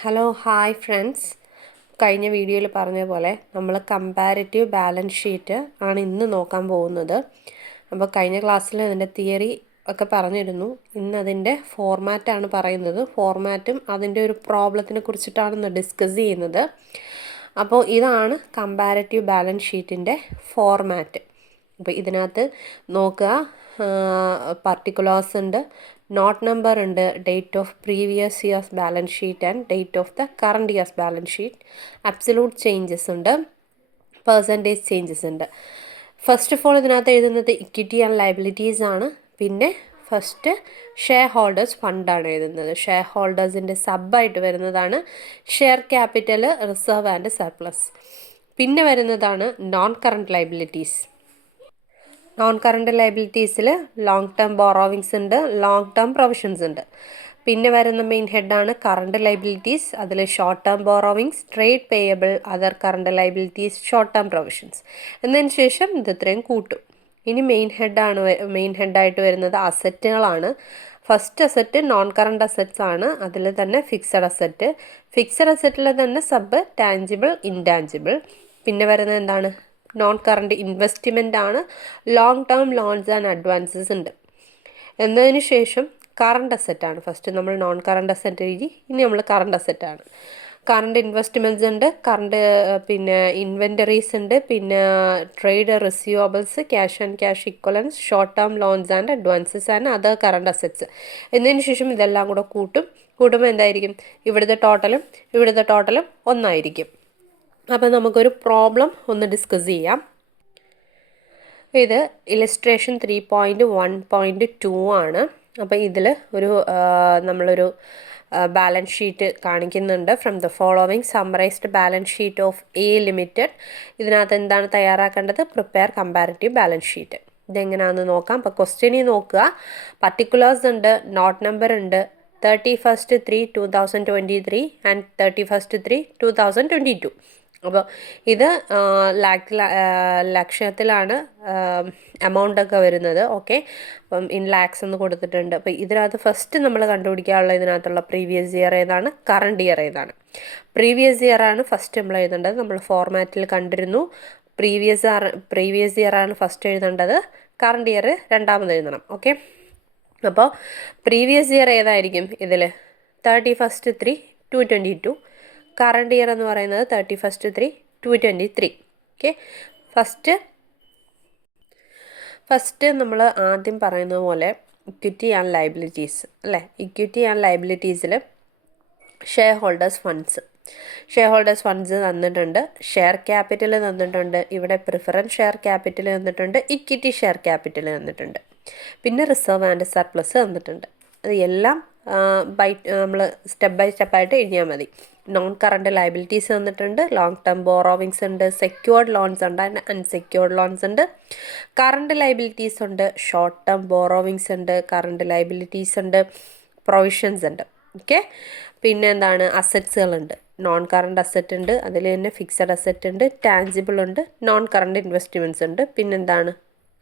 Hello hi friends. കഴിഞ്ഞ വീഡിയോയിൽ പറഞ്ഞ പോലെ നമ്മൾ കമ്പാരിറ്റീവ് ബാലൻസ് ഷീറ്റ് ആണ് ഇന്ന് നോക്കാൻ പോകുന്നത്. അപ്പോൾ കഴിഞ്ഞ ക്ലാസ്സിൽ അതിൻ്റെ തിയറി ഒക്കെ പറഞ്ഞിരുന്നു. ഇന്ന് അതിൻ്റെ ഫോർമാറ്റാണ് പറയുന്നത്. ഫോർമാറ്റും അതിൻ്റെ ഒരു പ്രോബ്ലത്തിനെ കുറിച്ചിട്ടാണ് ഇന്ന് ഡിസ്കസ് ചെയ്യുന്നത്. അപ്പോൾ ഇതാണ് കമ്പാരിറ്റീവ് ബാലൻസ് ഷീറ്റിൻ്റെ ഫോർമാറ്റ്. അപ്പോൾ ഇതിനകത്ത് നോക്കുക, പർട്ടിക്കുലേഴ്സ് ഉണ്ട്, നോട്ട് നമ്പർ ഉണ്ട്, date of previous years balance sheet and date of the current years balance sheet, absolute changes ഉണ്ട്, പെർസെൻറ്റേജ് ചേഞ്ചസ് ഉണ്ട്. ഫസ്റ്റ് ഓഫ് ഓൾ ഇതിനകത്ത് എഴുതുന്നത് ഇക്വിറ്റി ആൻഡ് ലയബിലിറ്റീസ് ആണ്. പിന്നെ ഫസ്റ്റ് ഷെയർ ഹോൾഡേഴ്സ് ഫണ്ടാണ് എഴുതുന്നത്. ഷെയർ ഹോൾഡേഴ്സിൻ്റെ സബായിട്ട് വരുന്നതാണ് share capital, reserve and surplus. പിന്നെ വരുന്നതാണ് non current liabilities. Non current ലയബിലിറ്റീസിൽ ലോങ് ടേം ബോറോവിങ്സ് ഉണ്ട്, ലോങ് ടേം പ്രൊവിഷൻസ് ഉണ്ട്. പിന്നെ വരുന്ന മെയിൻ ഹെഡാണ് കറണ്ട് ലയബിലിറ്റീസ്. അതിൽ short term borrowings, trade payable, other current liabilities, short term provisions. എന്നതിന് ശേഷം ഇത്രയും കൂട്ടും. ഇനി മെയിൻ ഹെഡായിട്ട് വരുന്നത് അസറ്റുകളാണ്. First asset non current assets ആണ്. അതിൽ തന്നെ ഫിക്സഡ് അസറ്റ്, ഫിക്സഡ് അസറ്റിൽ തന്നെ സബ് ടാഞ്ചിബിൾ, ഇൻടാഞ്ചിബിൾ. പിന്നെ വരുന്നത് എന്താണ്? നോൺ കറണ്ട് ഇൻവെസ്റ്റ്മെൻ്റ് ആണ്. Long term loans and advances ഉണ്ട്. എന്നതിന് ശേഷം കറണ്ട് അസറ്റാണ്. ഫസ്റ്റ് നമ്മൾ നോൺ കറണ്ട് അസറ്റ് എഴുതി, ഇനി നമ്മൾ കറണ്ട് അസറ്റാണ്. കറണ്ട് ഇൻവെസ്റ്റ്മെൻറ്റ്സ് ഉണ്ട്, കറണ്ട് പിന്നെ ഇൻവെൻ്ററീസ് ഉണ്ട്, പിന്നെ trade receivables, cash and cash ഇക്വലൻസ്, short term loans and advances and other current assets. എന്നതിന് ശേഷം ഇതെല്ലാം കൂടെ കൂട്ടുമ്പോൾ എന്തായിരിക്കും? ഇവിടുത്തെ ടോട്ടലും ഒന്നായിരിക്കും. അപ്പോൾ നമുക്കൊരു പ്രോബ്ലം ഒന്ന് ഡിസ്കസ് ചെയ്യാം. ഇത് ഇലസ്ട്രേഷൻ 3.1.2 ആണ്. അപ്പോൾ ഇതിൽ നമ്മളൊരു ബാലൻസ് ഷീറ്റ് കാണിക്കുന്നുണ്ട്. From the following summarised balance sheet of A limited. ഇതിനകത്ത് എന്താണ് തയ്യാറാക്കേണ്ടത്? Prepare comparative balance sheet. ഇതെങ്ങനെയാണെന്ന് നോക്കാം. അപ്പോൾ ക്വസ്റ്റ്യനിൽ നോക്കുക, പർട്ടിക്കുലേഴ്സ് ഉണ്ട്, നോട്ട് നമ്പർ ഉണ്ട്, 31/3/2023 ആൻഡ് 31/3/2022. അപ്പോൾ ഇത് ലക്ഷത്തിലാണ് എമൗണ്ടൊക്കെ വരുന്നത്. ഓക്കെ, അപ്പം ഇൻ ലാക്സ് എന്ന് കൊടുത്തിട്ടുണ്ട്. അപ്പോൾ ഇതിനകത്ത് ഫസ്റ്റ് നമ്മൾ കണ്ടുപിടിക്കാനുള്ള ഇതിനകത്തുള്ള പ്രീവിയസ് ഇയർ ഏതാണ്, കറണ്ട് ഇയർ ഏതാണ്? പ്രീവിയസ് ഇയർ ആണ് ഫസ്റ്റ് നമ്മൾ എഴുതേണ്ടത്. നമ്മൾ ഫോർമാറ്റിൽ കണ്ടിരുന്നു. പ്രീവിയസ് ഇയർ ആണ് ഫസ്റ്റ് എഴുതേണ്ടത്, കറണ്ട് ഇയർ രണ്ടാമത് എഴുതണം. ഓക്കെ, അപ്പോൾ പ്രീവിയസ് ഇയർ ഏതായിരിക്കും ഇതിൽ? 31/3/2022. കറണ്ട് ഇയർ എന്ന് പറയുന്നത് 31/3/2023. ഓക്കെ, ഫസ്റ്റ് നമ്മൾ ആദ്യം പറയുന്നത് പോലെ ഇക്വിറ്റി ആൻഡ് ലയബിലിറ്റീസ് അല്ലേ. ഇക്വിറ്റി ആൻഡ് ലയബിലിറ്റീസിൽ ഷെയർ ഹോൾഡേഴ്സ് ഫണ്ട്സ് തന്നിട്ടുണ്ട്, ഷെയർ ക്യാപിറ്റൽ തന്നിട്ടുണ്ട്, ഇവിടെ പ്രിഫറൻസ് ഷെയർ ക്യാപിറ്റൽ തന്നിട്ടുണ്ട്, ഇക്വിറ്റി ഷെയർ ക്യാപിറ്റൽ തന്നിട്ടുണ്ട്, പിന്നെ റിസർവ് ആൻഡ് സർപ്ലസ് തന്നിട്ടുണ്ട്. അത് എല്ലാം നമ്മൾ സ്റ്റെപ്പ് ബൈ സ്റ്റെപ്പായിട്ട് എഴുതിയാൽ മതി. നോൺ കറണ്ട് ലയബിലിറ്റീസ് തന്നിട്ടുണ്ട്, ലോങ് ടേം ബോറോവിങ്സ് ഉണ്ട്, സെക്യൂർഡ് ലോൺസ് ഉണ്ട്, അൺസെക്യൂർഡ് ലോൺസ് ഉണ്ട്, കറണ്ട് ലയബിലിറ്റീസ് ഉണ്ട്, ഷോർട്ട് ടേം ബോറോവിങ്സ് ഉണ്ട്, കറണ്ട് ലയബിലിറ്റീസ് ഉണ്ട്, പ്രൊവിഷൻസ് ഉണ്ട്. ഓക്കെ, പിന്നെ എന്താണ്? അസറ്റ്സുകളുണ്ട്. നോൺ കറണ്ട് അസറ്റ് ഉണ്ട്, അതിൽ തന്നെ ഫിക്സഡ് അസറ്റ് ഉണ്ട്, ടാഞ്ചിബിൾ ഉണ്ട്, നോൺ കറണ്ട് ഇൻവെസ്റ്റ്മെൻറ്റ്സ് ഉണ്ട്, പിന്നെന്താണ്?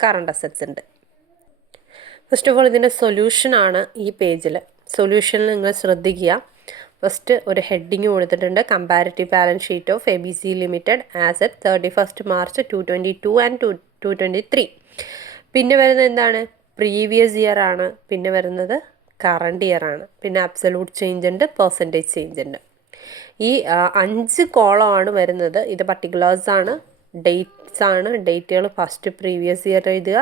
കറണ്ട് അസറ്റ്സ് ഉണ്ട്. ഫസ്റ്റ് ഓഫ് ഓൾ ഇതിൻ്റെ സൊല്യൂഷനാണ് ഈ പേജിൽ. സൊല്യൂഷനിൽ നിങ്ങൾ ശ്രദ്ധിക്കുക. ഫസ്റ്റ് ഒരു ഹെഡിങ് കൊടുത്തിട്ടുണ്ട്, comparative balance sheet of ABC limited as at 31st March 2022 and 2023. പിന്നെ വരുന്നത് എന്താണ്? പ്രീവിയസ് ഇയർ ആണ്. പിന്നെ വരുന്നത് കറണ്ട് ഇയർ ആണ്. പിന്നെ അബ്സലൂട്ട് ചേഞ്ച് ഉണ്ട്, പെർസെൻറ്റേജ് ചേഞ്ച് ഉണ്ട്. ഈ 5 കോളമാണ് വരുന്നത്. ഇത് പർട്ടിക്കുലേഴ്സ് ആണ്, ഡേറ്റ്സ് ആണ്. ഡേറ്റുകൾ ഫസ്റ്റ് പ്രീവിയസ് ഇയർ എഴുതുക,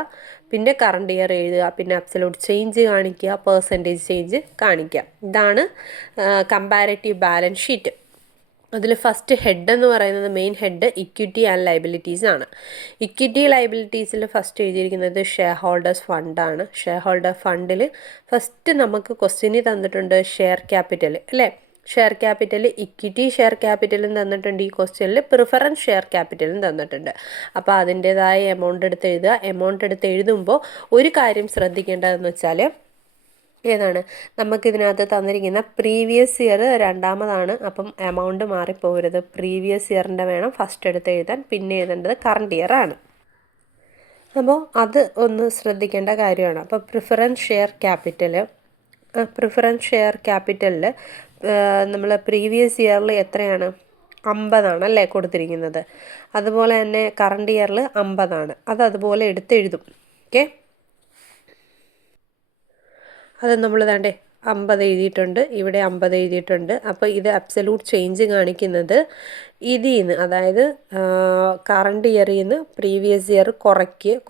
പിന്നെ കറണ്ട് ഇയർ എഴുതുക, പിന്നെ അബ്സലൂട്ട് ചേഞ്ച് കാണിക്കുക, പെർസെൻറ്റേജ് ചേഞ്ച് കാണിക്കുക. ഇതാണ് കമ്പാരിറ്റീവ് ബാലൻസ് ഷീറ്റ്. അതിൽ ഫസ്റ്റ് ഹെഡ് എന്ന് പറയുന്നത് main head equity and liabilities ആണ്. ഇക്വിറ്റി ലയബിലിറ്റീസിൽ ഫസ്റ്റ് എഴുതിയിരിക്കുന്നത് ഷെയർ ഹോൾഡേഴ്സ് ഫണ്ടാണ്. ഷെയർ ഹോൾഡർ ഫണ്ടിൽ ഫസ്റ്റ് നമുക്ക് ക്വസ്റ്റ്യനിൽ തന്നിട്ടുണ്ട് ഷെയർ ക്യാപിറ്റൽ അല്ലേ. ഷെയർ ക്യാപിറ്റൽ, ഇക്വിറ്റി ഷെയർ ക്യാപിറ്റലും തന്നിട്ടുണ്ട്. ഈ ക്വസ്റ്റ്യനിൽ പ്രിഫറൻസ് ഷെയർ ക്യാപിറ്റലും തന്നിട്ടുണ്ട്. അപ്പോൾ അതിൻ്റേതായ എമൗണ്ട് എടുത്ത് എഴുതുക. എമൗണ്ട് എടുത്ത് എഴുതുമ്പോൾ ഒരു കാര്യം ശ്രദ്ധിക്കേണ്ടതെന്ന് വെച്ചാൽ ഏതാണ്? നമുക്കിതിനകത്ത് തന്നിരിക്കുന്ന പ്രീവിയസ് ഇയർ രണ്ടാമതാണ്. അപ്പം എമൗണ്ട് മാറിപ്പോകരുത്. പ്രീവിയസ് ഇയറിൻ്റെ വേണം ഫസ്റ്റ് എടുത്ത് എഴുതാൻ. പിന്നെ എഴുതേണ്ടത് കറണ്ട് ഇയർ ആണ്. അപ്പോൾ അത് ഒന്ന് ശ്രദ്ധിക്കേണ്ട കാര്യമാണ്. അപ്പോൾ പ്രിഫറൻസ് ഷെയർ ക്യാപിറ്റലിൽ നമ്മൾ പ്രീവിയസ് ഇയറിൽ എത്രയാണ് 50 അല്ലേ കൊടുത്തിരിക്കുന്നത്. അതുപോലെ തന്നെ കറണ്ട് ഇയറിൽ 50 അത് അതുപോലെ എടുത്തെഴുതും. ഓക്കെ, അത് നമ്മൾ വേണ്ടേ 50 എഴുതിയിട്ടുണ്ട്, ഇവിടെ 50 എഴുതിയിട്ടുണ്ട്. അപ്പോൾ ഇത് അബ്സല്യൂട്ട് ചേഞ്ച് കാണിക്കുന്നത് ഇതിൽ നിന്ന്, അതായത് കറണ്ട് ഇയറിൽ നിന്ന് പ്രീവിയസ് ഇയർ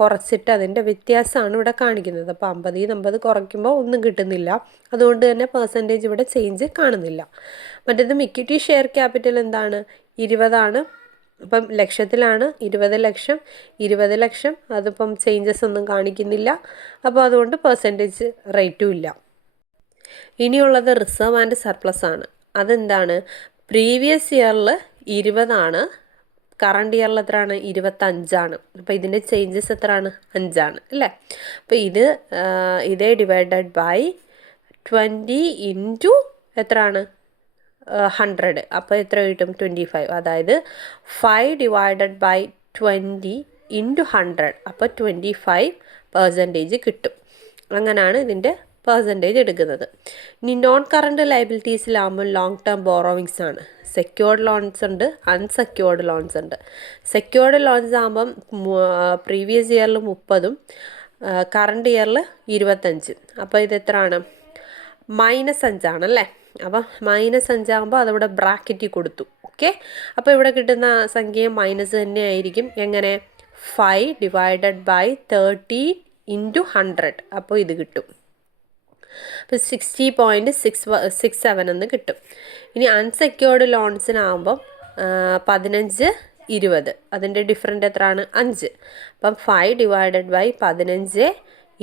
കുറച്ചിട്ട് അതിൻ്റെ വ്യത്യാസമാണ് ഇവിടെ കാണിക്കുന്നത്. അപ്പോൾ 50 50 കുറയ്ക്കുമ്പോൾ ഒന്നും കിട്ടുന്നില്ല, അതുകൊണ്ട് തന്നെ പെർസെൻറ്റേജ് ഇവിടെ ചേഞ്ച് കാണുന്നില്ല. മറ്റേത് ഇക്വിറ്റി ഷെയർ ക്യാപിറ്റൽ എന്താണ് 20, അപ്പം ലക്ഷത്തിലാണ് 20 ലക്ഷം 20 ലക്ഷം, അതിപ്പം ചേഞ്ചസ് ഒന്നും കാണിക്കുന്നില്ല. അപ്പോൾ അതുകൊണ്ട് പെർസെൻറ്റേജ് റേറ്റും ഇല്ല. ഇനിയുള്ളത് റിസർവ് ആൻഡ് സർപ്ലസ് ആണ്. അതെന്താണ്, പ്രീവിയസ് ഇയറിൽ 20, കറണ്ട് ഇയറിൽ എത്രയാണ് 25. അപ്പോൾ ഇതിൻ്റെ ചേഞ്ചസ് എത്രയാണ് 5 അല്ലേ. അപ്പോൾ ഇതേ ഡിവൈഡഡ് ബൈ 20 ഇൻറ്റു എത്രയാണ് 100. അപ്പോൾ എത്ര കിട്ടും 25. അതായത് 5 ഡിവൈഡഡ് ബൈ 20 ഇൻറ്റു 100. അപ്പോൾ 25% കിട്ടും. അങ്ങനെയാണ് ഇതിൻ്റെ പെർസെൻറ്റേജ് എടുക്കുന്നത്. ഇനി നോൺ കറണ്ട് ലയബിലിറ്റീസിലാകുമ്പോൾ ലോങ് ടേം ബോറോവിങ്സ് ആണ്. സെക്യൂർഡ് ലോൺസ് ഉണ്ട്, അൺസെക്യൂർഡ് ലോൺസ് ഉണ്ട്. സെക്യൂർഡ് ലോൺസ് ആകുമ്പം പ്രീവിയസ് ഇയറിൽ 30, കറണ്ട് ഇയറിൽ 25. അപ്പോൾ ഇത് എത്രയാണ് -5 അല്ലേ. അപ്പം -5 ആകുമ്പോൾ അതവിടെ ബ്രാക്കറ്റിൽ കൊടുത്തു. ഓക്കെ, അപ്പോൾ ഇവിടെ കിട്ടുന്ന സംഖ്യ മൈനസ് തന്നെ ആയിരിക്കും. എങ്ങനെ 5 ഡിവൈഡഡ് ബൈ 13 ഇൻറ്റു 100. അപ്പോൾ ഇത് കിട്ടും. അപ്പോൾ 60.67 എന്ന് കിട്ടും. ഇനി അൺസെക്യൂർഡ് ലോൺസിനാകുമ്പം 15 20, അതിൻ്റെ ഡിഫറൻറ്റ് എത്രയാണ് 5. അപ്പം 5 ഡിവൈഡഡ് ബൈ 15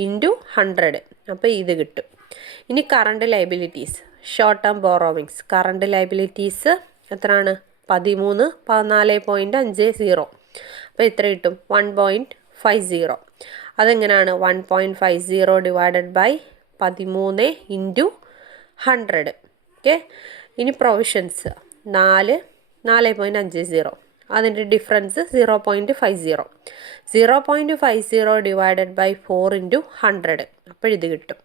ഇൻറ്റു 100. അപ്പോൾ ഇത് കിട്ടും. ഇനി current liabilities, short term borrowings, current liabilities എത്രയാണ് 13 14.50. അപ്പോൾ എത്ര കിട്ടും 1.50. അതെങ്ങനെയാണ് 1.50 ഡിവൈഡഡ് ബൈ 13 ഇൻറ്റു 100. ഓക്കെ, ഇനി പ്രൊവിഷൻസ് 4.50, അതിൻ്റെ ഡിഫറൻസ് 0.50. 0.50 divided by 4 into 100. അപ്പോൾ ഇത് കിട്ടും.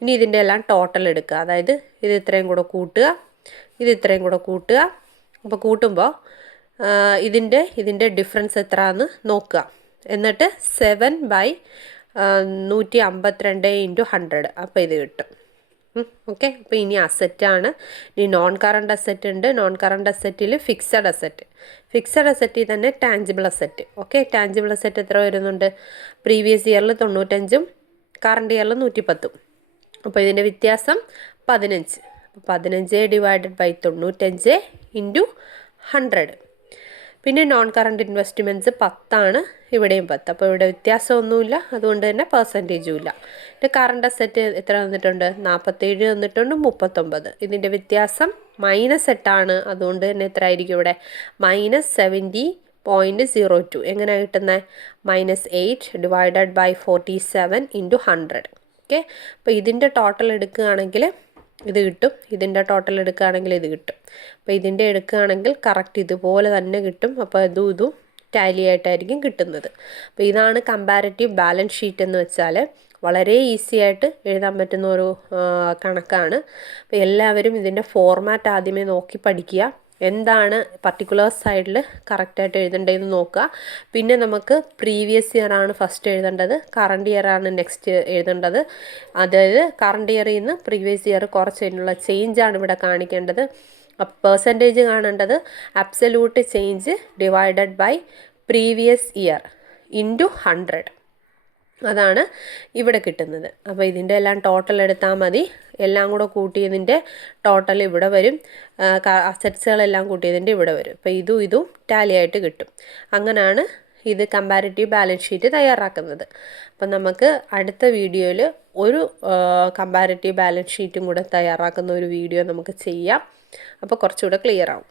ഇനി ഇതിൻ്റെ എല്ലാം ടോട്ടൽ എടുക്കുക, അതായത് ഇത് ഇത്രയും കൂടെ കൂട്ടുക, ഇത് ഇത്രയും കൂടെ കൂട്ടുക. അപ്പോൾ കൂട്ടുമ്പോൾ ഇതിൻ്റെ ഡിഫറൻസ് എത്രയാണെന്ന് നോക്കുക. എന്നിട്ട് 7/152 ഇൻറ്റു 100. അപ്പോൾ ഇത് കിട്ടും. ഓക്കെ, അപ്പോൾ ഇനി അസറ്റാണ്. ഇനി നോൺ കറണ്ട് അസറ്റ് ഉണ്ട്. നോൺ കറണ്ട് അസറ്റിൽ ഫിക്സഡ് അസറ്റിൽ തന്നെ tangible asset. Okay, tangible asset എത്ര വരുന്നുണ്ട്, പ്രീവിയസ് ഇയറിൽ 95, കറണ്ട് ഇയറിൽ 110. അപ്പോൾ ഇതിൻ്റെ വ്യത്യാസം 15. 15 ഡിവൈഡഡ് ബൈ 95 ഇൻറ്റു 100. പിന്നെ നോൺ കറണ്ട് ഇൻവെസ്റ്റ്മെൻറ്റ്സ് 10, ഇവിടെയും 10. അപ്പോൾ ഇവിടെ വ്യത്യാസമൊന്നുമില്ല, അതുകൊണ്ട് തന്നെ പെർസെൻറ്റേജും ഇല്ല. പിന്നെ കറണ്ട് അസറ്റ് എത്ര വന്നിട്ടുണ്ട് 47 വന്നിട്ടുണ്ട്, 39. ഇതിൻ്റെ വ്യത്യാസം -8, അതുകൊണ്ട് തന്നെ എത്ര ആയിരിക്കും ഇവിടെ -70.02. എങ്ങനെയാണ് കിട്ടുന്നത് -8 ഡിവൈഡഡ് ബൈ 47 ഇൻറ്റു 100. ഓക്കെ, അപ്പോൾ ഇതിൻ്റെ ടോട്ടൽ എടുക്കുകയാണെങ്കിൽ ഇത് കിട്ടും, ഇതിൻ്റെ ടോട്ടൽ എടുക്കുകയാണെങ്കിൽ ഇത് കിട്ടും. അപ്പോൾ ഇതിൻ്റെ എടുക്കുകയാണെങ്കിൽ കറക്റ്റ് ഇതുപോലെ തന്നെ കിട്ടും. അപ്പോൾ ഇതും ടാലി ആയിട്ടായിരിക്കും കിട്ടുന്നത്. അപ്പോൾ ഇതാണ് കമ്പാരിറ്റീവ് ബാലൻസ് ഷീറ്റ് എന്ന് വെച്ചാൽ. വളരെ ഈസി ആയിട്ട് എഴുതാൻ പറ്റുന്ന ഒരു കണക്കാണ്. അപ്പോൾ എല്ലാവരും ഇതിൻ്റെ ഫോർമാറ്റ് ആദ്യമേ നോക്കി പഠിക്കുക. എന്താണ് പർട്ടിക്കുലർ സൈഡിൽ കറക്റ്റായിട്ട് എഴുതേണ്ടതെന്ന് നോക്കുക. പിന്നെ നമുക്ക് പ്രീവിയസ് ഇയർ ആണ് ഫസ്റ്റ് എഴുതേണ്ടത്, കറണ്ട് ഇയർ ആണ് നെക്സ്റ്റ് എഴുതേണ്ടത്. അതായത് കറണ്ട് ഇയറിൽ നിന്ന് പ്രീവിയസ് ഇയർ കുറച്ചതിനുള്ള ചേഞ്ചാണ് ഇവിടെ കാണിക്കേണ്ടത്. പെർസെൻറ്റേജ് കാണേണ്ടത് absolute change divided by previous year into 100. അതാണ് ഇവിടെ കിട്ടുന്നത്. അപ്പോൾ ഇതിൻ്റെ എല്ലാം ടോട്ടൽ എടുത്താൽ മതി. എല്ലാം കൂടെ കൂട്ടിയതിൻ്റെ ടോട്ടൽ ഇവിടെ വരും, അസറ്റ്സുകളെല്ലാം കൂട്ടിയതിൻ്റെ ഇവിടെ വരും. അപ്പോൾ ഇതും ടാലി ആയിട്ട് കിട്ടും. അങ്ങനെയാണ് ഇത് കമ്പാരിറ്റീവ് ബാലൻസ് ഷീറ്റ് തയ്യാറാക്കുന്നത്. അപ്പം നമുക്ക് അടുത്ത വീഡിയോയിൽ ഒരു കമ്പാരിറ്റീവ് ബാലൻസ് ഷീറ്റും കൂടെ തയ്യാറാക്കുന്ന ഒരു വീഡിയോ നമുക്ക് ചെയ്യാം. അപ്പോൾ കുറച്ചുകൂടെ ക്ലിയർ ആവും.